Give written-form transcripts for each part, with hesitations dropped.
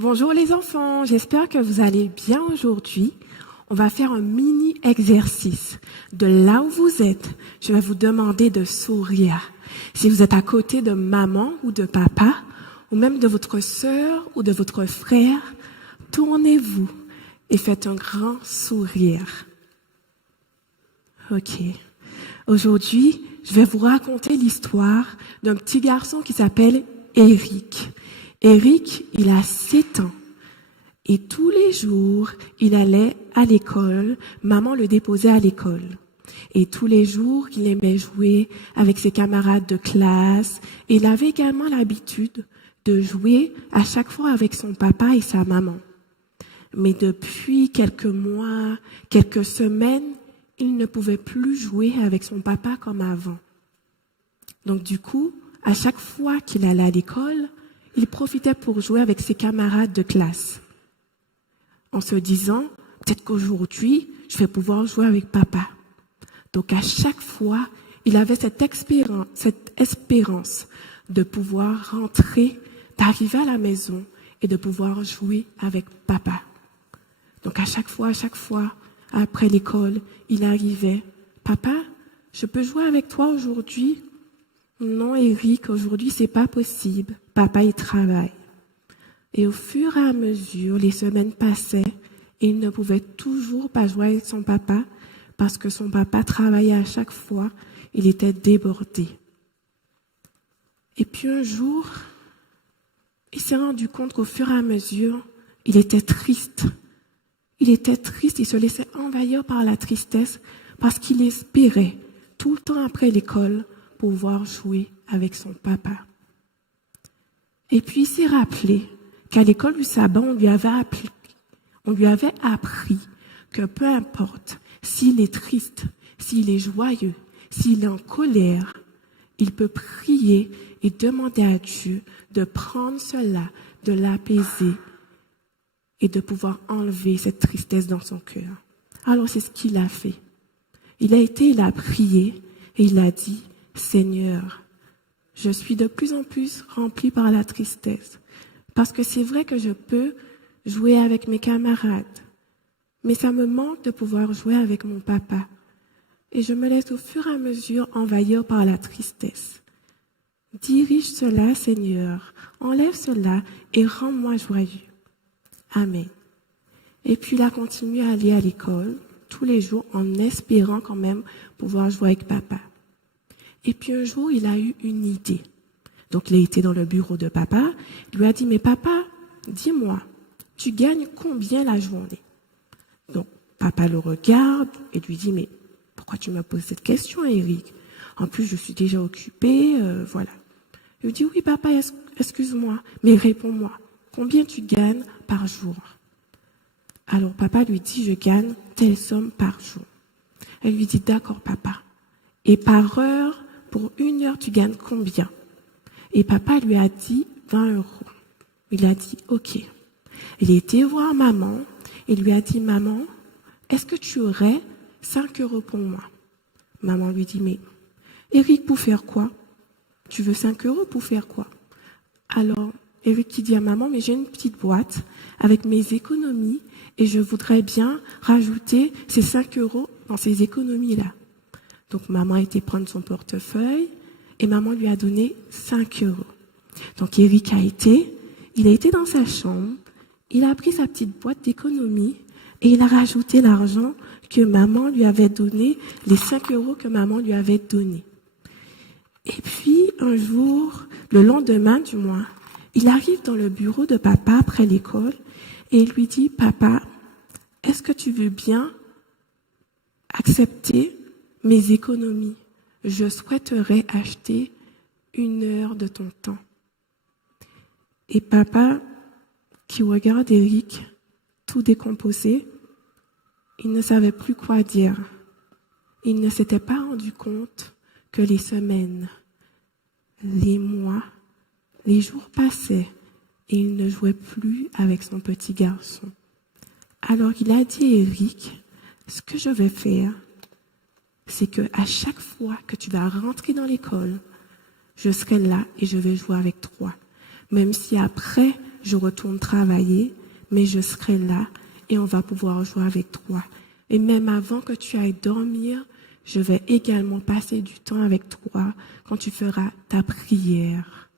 Bonjour les enfants, j'espère que vous allez bien aujourd'hui. On va faire un mini exercice. De là où vous êtes, je vais vous demander de sourire. Si vous êtes à côté de maman ou de papa, ou même de votre sœur ou de votre frère, tournez-vous et faites un grand sourire. Ok. Aujourd'hui, je vais vous raconter l'histoire d'un petit garçon qui s'appelle Eric. Eric, il a 7 ans. Et tous les jours, il allait à l'école. Maman le déposait à l'école. Et tous les jours, il aimait jouer avec ses camarades de classe. Et il avait également l'habitude de jouer à chaque fois avec son papa et sa maman. Mais depuis quelques mois, quelques semaines, il ne pouvait plus jouer avec son papa comme avant. Donc du coup, à chaque fois qu'il allait à l'école, il profitait pour jouer avec ses camarades de classe. En se disant, peut-être qu'aujourd'hui, je vais pouvoir jouer avec papa. Donc à chaque fois, il avait cette espérance de pouvoir rentrer, d'arriver à la maison et de pouvoir jouer avec papa. Donc à chaque fois, après l'école, il arrivait. Papa, je peux jouer avec toi aujourd'hui? Non, Eric, aujourd'hui, c'est pas possible. Papa, il travaille. Et au fur et à mesure, les semaines passaient et il ne pouvait toujours pas jouer avec son papa parce que son papa travaillait à chaque fois. Il était débordé. Et puis un jour, il s'est rendu compte qu'au fur et à mesure, il était triste. Il était triste, il se laissait envahir par la tristesse parce qu'il espérait, tout le temps après l'école, pouvoir jouer avec son papa. Et puis il s'est rappelé qu'à l'école du sabbat, on lui avait appris que peu importe s'il est triste, s'il est joyeux, s'il est en colère, il peut prier et demander à Dieu de prendre cela, de l'apaiser et de pouvoir enlever cette tristesse dans son cœur. Alors c'est ce qu'il a fait. Il a prié et il a dit, Seigneur, je suis de plus en plus rempli par la tristesse. Parce que c'est vrai que je peux jouer avec mes camarades, mais ça me manque de pouvoir jouer avec mon papa. Et je me laisse au fur et à mesure envahir par la tristesse. Dirige cela, Seigneur, enlève cela et rends-moi joyeux. Amen. Et puis il a continué à aller à l'école tous les jours en espérant quand même pouvoir jouer avec papa. Et puis un jour, il a eu une idée. Donc il a été dans le bureau de papa, il lui a dit, mais papa, dis-moi, tu gagnes combien la journée? Donc papa le regarde et lui dit, mais pourquoi tu me poses cette question, Eric? En plus, je suis déjà occupée, voilà. Il lui dit, oui papa, excuse-moi, mais réponds-moi, combien tu gagnes par jour? Alors papa lui dit, je gagne telle somme par jour. Elle lui dit, d'accord papa. Et par heure, pour 1 heure, tu gagnes combien? Et papa lui a dit 20 €. Il a dit, ok. Il est été voir maman et lui a dit, maman, est-ce que tu aurais 5 € pour moi? Maman lui dit, mais Eric, pour faire quoi? Tu veux 5 € pour faire quoi? Alors, Eric qui dit à maman, mais j'ai une petite boîte avec mes économies et je voudrais bien rajouter ces 5 € dans ces économies-là. Donc maman a été prendre son portefeuille et maman lui a donné 5 €. Donc Eric il a été dans sa chambre, il a pris sa petite boîte d'économie et il a rajouté l'argent que maman lui avait donné, les 5 € que maman lui avait donné. Et puis un jour, le lendemain du mois, il arrive dans le bureau de papa après l'école et il lui dit, papa, est-ce que tu veux bien accepter mes économies? Je souhaiterais acheter 1 heure de ton temps. Et papa, qui regarde Eric, tout décomposé, il ne savait plus quoi dire. Il ne s'était pas rendu compte que les semaines, les mois, les jours passaient et il ne jouait plus avec son petit garçon. Alors il a dit à Eric, ce que je vais faire, c'est que à chaque fois que tu vas rentrer dans l'école, je serai là et je vais jouer avec toi. Même si après, je retourne travailler, mais je serai là et on va pouvoir jouer avec toi. Et même avant que tu ailles dormir, je vais également passer du temps avec toi quand tu feras ta prière.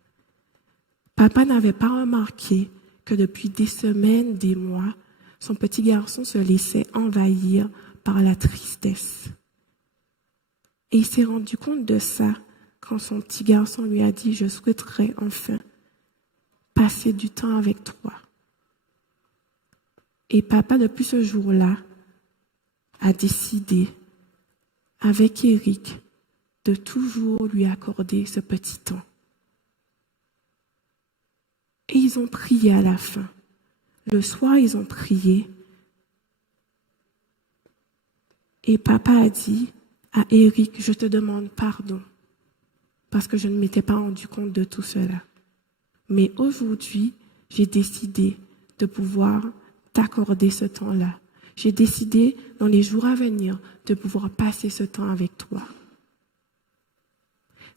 Papa n'avait pas remarqué que depuis des semaines, des mois, son petit garçon se laissait envahir par la tristesse. Et il s'est rendu compte de ça quand son petit garçon lui a dit « Je souhaiterais enfin passer du temps avec toi ». Et papa, depuis ce jour-là, a décidé, avec Éric, de toujours lui accorder ce petit temps. Et ils ont prié à la fin. Le soir, ils ont prié. Et papa a dit à Éric, je te demande pardon, parce que je ne m'étais pas rendu compte de tout cela. Mais aujourd'hui, j'ai décidé de pouvoir t'accorder ce temps-là. J'ai décidé, dans les jours à venir, de pouvoir passer ce temps avec toi.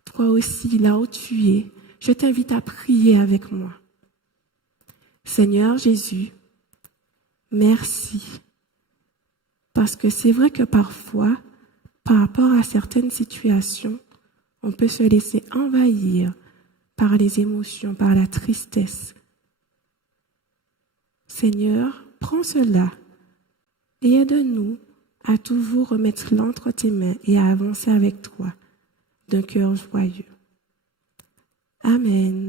Toi aussi, là où tu es, je t'invite à prier avec moi. Seigneur Jésus, merci. Parce que c'est vrai que parfois, par rapport à certaines situations, on peut se laisser envahir par les émotions, par la tristesse. Seigneur, prends cela et aide-nous à toujours remettre cela entre tes mains et à avancer avec toi d'un cœur joyeux. Amen.